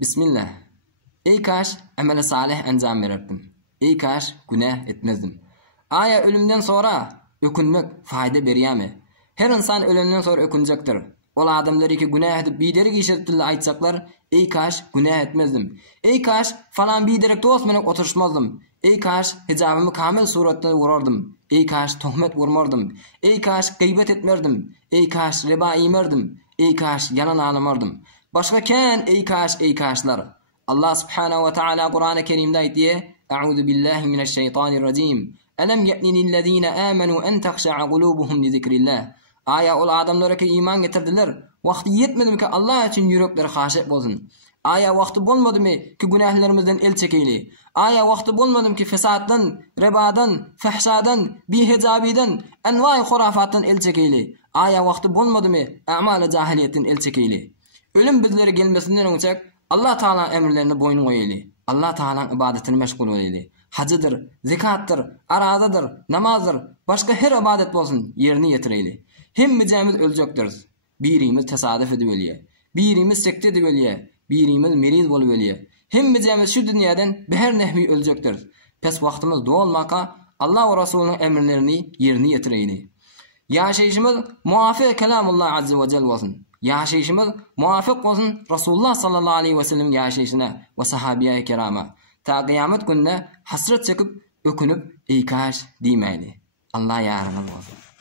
Bismillah. Ey kaş amel salih anjam verirdim. Ey kaş günah etmezdim. Aya ölümden sonra ökünmek fayda berýärmi? Her insan ölümden sonra ökünjekdir. Ol adamlar iki günah edip biderik işetdille aýtsaklar, ey kaş günah etmezdim. Ey kaş falan biderek dost menek oturuşmazdım. Ey kaş hicabımı kamil suratda vurardım. Ey kaş tohmet vurmardım. Ey kaş gıybet etmerdim. Ey kaş riba yemerdim. Ey kaş yalan ağlamardım. Başka ken ey kaşlar. Allah subhanahu ve taala Kur'an-ı Kerim'de aytiye: "Euzu billahi mineşşeytanirracim. Elem ye'ninillezine amenu en takhşa'a kulubuhum li zikrillah." Aya ol adamlara ki iman getirdiler. Vakti yetmedi ki Allah için yürekleri haşet bolsun. Aya vakti bolmadı mı ki günahlarımızdan el çekeyli. Aya vakti bolmadı mı ki fesatdan, rebadan, fahşadan, bihecabiden, envai hurafattan el çekeyli. Aya vakti bolmadı mı a'mal-ı cahiliyetten el çekeyli. Ölüm bizlere gelmesinden önce Allah Teala emirlerini boyun koyaylı. Allah Teala'nın ibadetini meşgul olaylı. Hacıdır, zekattır, arazadır, namazdır, başka her ibadet bolsun yerini yetireyli. Hemmicemiz ölecekdiriz. Birimiz tesadüf edibeliye, birimiz sekte edibeliye, birimiz meriz bolubeliye. Hemmicemiz şu dünyadan beher nehmi ölecekdiriz. Pes vaktimiz dolmaka Allah ve Resulünün emirlerini yerini yetireyli. Yaşayışımız muafık kelamullah azze ve celle olsun. Yaşayışımız muafık olsun Resulullah sallallahu aleyhi ve sellem yaşayışına ve sahabiye-i kirama. Ta kıyamet gününe hasret çekip ökünüp ey kaş diýmeli. Allah yardım olsun.